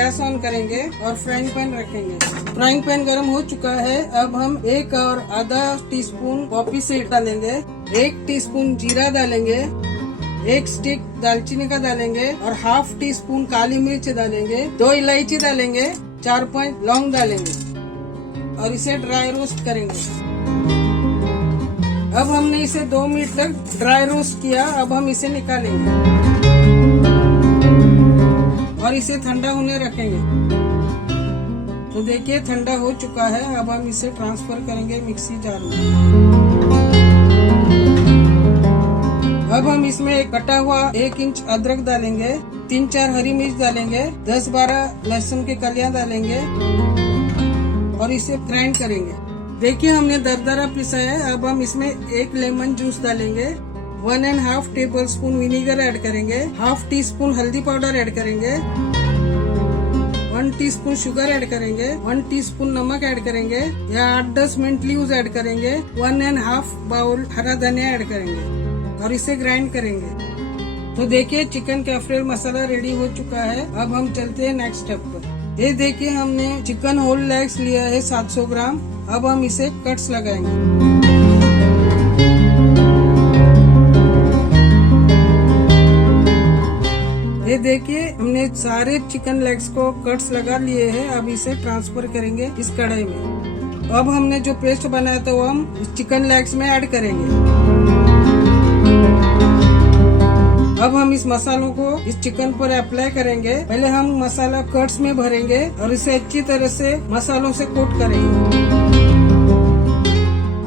Gas on करेंगे और frying pan रखेंगे। फ्राइंग पैन गर्म हो चुका है। अब हम 1 और आधा टीस्पून पॉपी सीड डालेंगे, 1 टीस्पून जीरा डालेंगे, 1 स्टिक दालचीनी का डालेंगे और ½ टीस्पून काली मिर्च डालेंगे, 2 इलायची डालेंगे, 4-5 लौंग डालेंगे और इसे ड्राई रोस्ट करेंगे। अब हमने इसे 2 मिनट तक ड्राई रोस्ट किया। अब हम इसे निकालेंगे और इसे ठंडा होने रखेंगे। तो देखिए ठंडा हो चुका है। अब हम इसे ट्रांसफर करेंगे मिक्सी जार में। अब हम इसमें एक कटा हुआ 1 इंच अदरक डालेंगे, 3-4 हरी मिर्च डालेंगे, 10-12 लहसुन की कलियां डालेंगे और इसे ग्राइंड करेंगे। देखिए हमने दरदरा पिसा है। अब हम इसमें 1 लेमन जूस डालेंगे, 1½ टेबलस्पून विनीगर ऐड करेंगे, ½ टीस्पून हल्दी पाउडर ऐड करेंगे, 1 टीस्पून शुगर ऐड करेंगे, 1 टीस्पून नमक ऐड करेंगे या 8-10 मिंट लीव्स ऐड करेंगे, 1½ बाउल हरा धनिया ऐड करेंगे और इसे ग्राइंड करेंगे। तो देखिए चिकन कैफ्रियल मसाला रेडी हो चुका है। अब हम चलते हैं नेक्स्ट स्टेप पर। ये देखिए हमने चिकन होल लेग्स लिया है 700 ग्राम। अब हम इसे कट्स लगाएंगे। ये देखिए हमने सारे चिकन लेग्स को कट्स लगा लिए हैं। अब इसे ट्रांसफर करेंगे इस कढ़ाई में। अब हमने जो पेस्ट बनाया था वो हम इस चिकन लेग्स में ऐड करेंगे। अब हम इस मसालों को इस चिकन पर अप्लाई करेंगे। पहले हम मसाला कट्स में भरेंगे और इसे अच्छी तरह से मसालों से कोट करेंगे।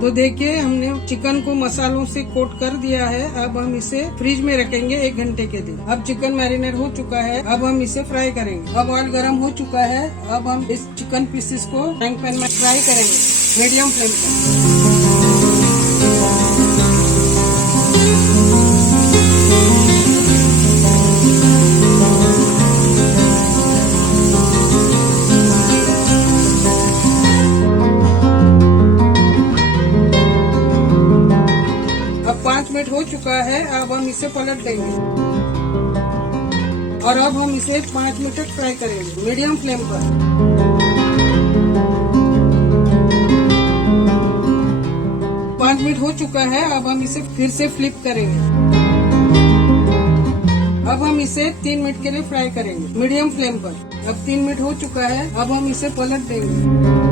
तो देखिए हमने चिकन को मसालों से कोट कर दिया है। अब हम इसे फ्रिज में रखेंगे 1 घंटे के लिए। अब चिकन मैरिनेट हो चुका है। अब हम इसे फ्राई करेंगे। अब ऑयल गरम हो चुका है। अब हम इस चिकन पीसेस को फ्राइंग पैन में फ्राई करेंगे मीडियम फ्लेम पर। हो चुका है। अब हम इसे पलट देंगे और अब हम इसे 5 मिनट तक फ्राई करेंगे मीडियम फ्लेम पर। 5 मिनट हो चुका है। अब हम इसे फिर से फ्लिप करेंगे। अब हम इसे 3 मिनट के लिए फ्राई करेंगे मीडियम फ्लेम पर। अब 3 मिनट हो चुका है। अब हम इसे पलट देंगे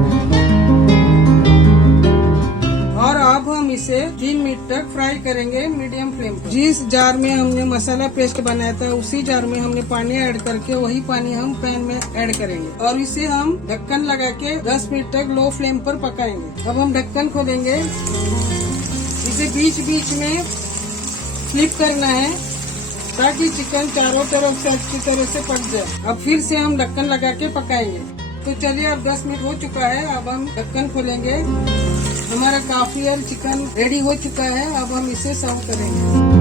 और अब हम इसे 3 मिनट तक फ्राई करेंगे मीडियम फ्लेम पर। जिस जार में हमने मसाला पेस्ट बनाया था उसी जार में हमने पानी ऐड करके वही पानी हम पैन में ऐड करेंगे और इसे हम ढक्कन लगा के 10 मिनट तक लो फ्लेम पर पकाएंगे। अब हम ढक्कन खोलेंगे। इसे बीच बीच में फ्लिप करना है ताकि चिकन चारों तरफ से अच्छी तरह से पक जाए। अब फिर से हम ढक्कन लगा के पकाएंगे। तो चलिए अब 10 मिनट हो चुका है। अब हम ढक्कन खोलेंगे। हमारा काफी चिकन रेडी हो चुका है। अब हम इसे सर्व करेंगे।